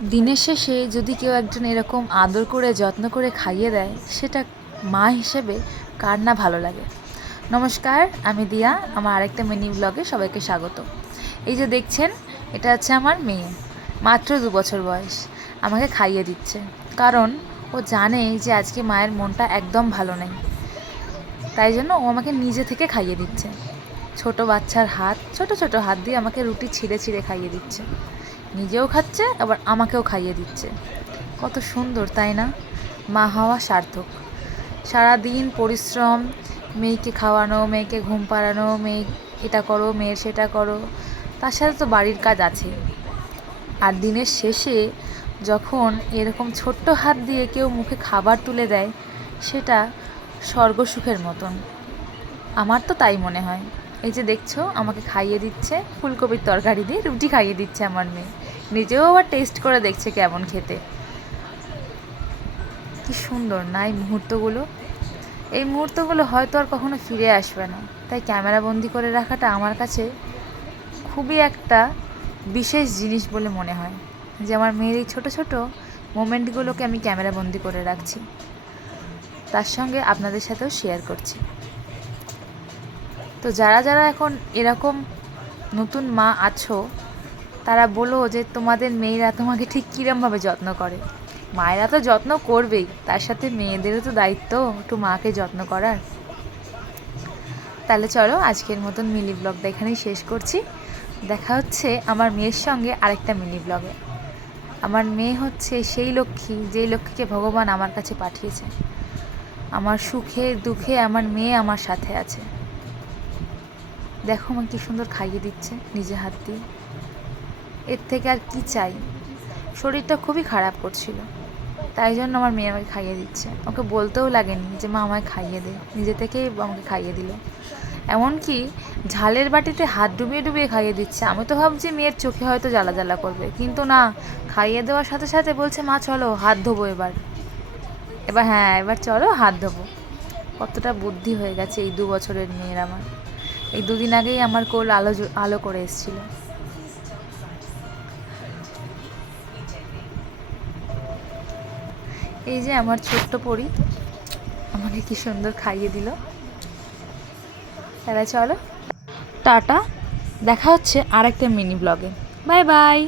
দিনের শেষে যদি কেউ একজন এরকম আদর করে যত্ন করে খাইয়ে দেয়, সেটা মা হিসেবে কার না ভালো লাগে। নমস্কার, আমি দিয়া। আমার আরেকটা মিনি ব্লগে সবাইকে স্বাগত। এই যে দেখছেন, এটা হচ্ছে আমার মেয়ে, মাত্র 2 বছর বয়স। আমাকে খাইয়ে দিচ্ছে, কারণ ও জানে যে আজকে মায়ের মনটা একদম ভালো নেই, তাই জন্য ও আমাকে নিজে থেকে খাইয়ে দিচ্ছে। ছোট বাচ্চার হাত, ছোট ছোট হাত দিয়ে আমাকে রুটি ছিঁড়ে ছিঁড়ে খাইয়ে দিচ্ছে, নিজেও খাচ্ছে আবার আমাকেও খাইয়ে দিচ্ছে। কত সুন্দর, তাই না? মা হওয়া সার্থক। সারাদিন পরিশ্রম, মেয়েকে খাওয়ানো, মেয়েকে ঘুম পাড়ানো, মেয়ে এটা করো, মেয়ের সেটা করো, তার সাথে তো বাড়ির কাজ আছেই। আর দিনের শেষে যখন এরকম ছোট্ট হাত দিয়ে কেউ মুখে খাবার তুলে দেয়, সেটা স্বর্গ সুখের মতন। আমার তো তাই মনে হয়। এই যে দেখছো, আমাকে খাইয়ে দিচ্ছে ফুলকপির তরকারি দিয়ে রুটি খাইয়ে দিচ্ছে আমার মেয়ে। নিজেও আবার টেস্ট করে দেখছে কেমন খেতে। কি সুন্দর না এই মুহূর্তগুলো! এই মুহূর্তগুলো হয়তো আর কখনো ফিরে আসবে না, তাই ক্যামেরাবন্দি করে রাখাটা আমার কাছে খুবই একটা বিশেষ জিনিস বলে মনে হয়, যে আমার মেয়ের এই ছোটো ছোটো মোমেন্টগুলোকে আমি ক্যামেরাবন্দি করে রাখছি, তার সঙ্গে আপনাদের সাথেও শেয়ার করছি। তো যারা যারা এখন এরকম নতুন মা আছো, তারা বলো যে তোমাদের মেয়েরা তোমাকে ঠিক কীরমভাবে যত্ন করে। মায়েরা তো যত্ন করবেই, তার সাথে মেয়েদেরও তো দায়িত্ব একটু মাকে যত্ন করার। তাহলে চলো, আজকের মতন মিনি ব্লগটা এখানেই শেষ করছি। দেখা হচ্ছে আমার মেয়ের সঙ্গে আরেকটা মিনি ব্লগে। আমার মেয়ে হচ্ছে সেই লক্ষ্মী, যেই লক্ষ্মীকে ভগবান আমার কাছে পাঠিয়েছে। আমার সুখে দুঃখে আমার মেয়ে আমার সাথে আছে। দেখো আমার কি সুন্দর খাইয়ে দিচ্ছে নিজে হাত দিয়ে। এর থেকে আর কি চাই? শরীরটা খুবই খারাপ করছিল, তাই জন্য আমার মেয়ে আমাকে খাইয়ে দিচ্ছে। ওকে বলতেও লাগেনি যে মা আমায় খাইয়ে দে, নিজে থেকেই আমাকে খাইয়ে দিল। এমনকি ঝালের বাটিতে হাত ডুবিয়ে ডুবিয়ে খাইয়ে দিচ্ছে। আমি তো ভাবছি মেয়ের চোখে হয়তো জ্বালা জ্বালা করবে, কিন্তু না, খাইয়ে দেওয়ার সাথে সাথে বলছে মা চলো হাত ধোবো এবার। হ্যাঁ, এবার চলো হাত ধোবো। কতটা বুদ্ধি হয়ে গেছে এই 2 বছরের মেয়ের আমার। এই 2 দিন আগেই আমার কোল আলো আলো করে এসেছিল। এই যে আমার ছোট্ট পরি আমাকে কি সুন্দর খাইয়ে দিল। তাহলে চলো, টাটা, দেখা হচ্ছে আরেকটা মিনি ব্লগে। Bye bye.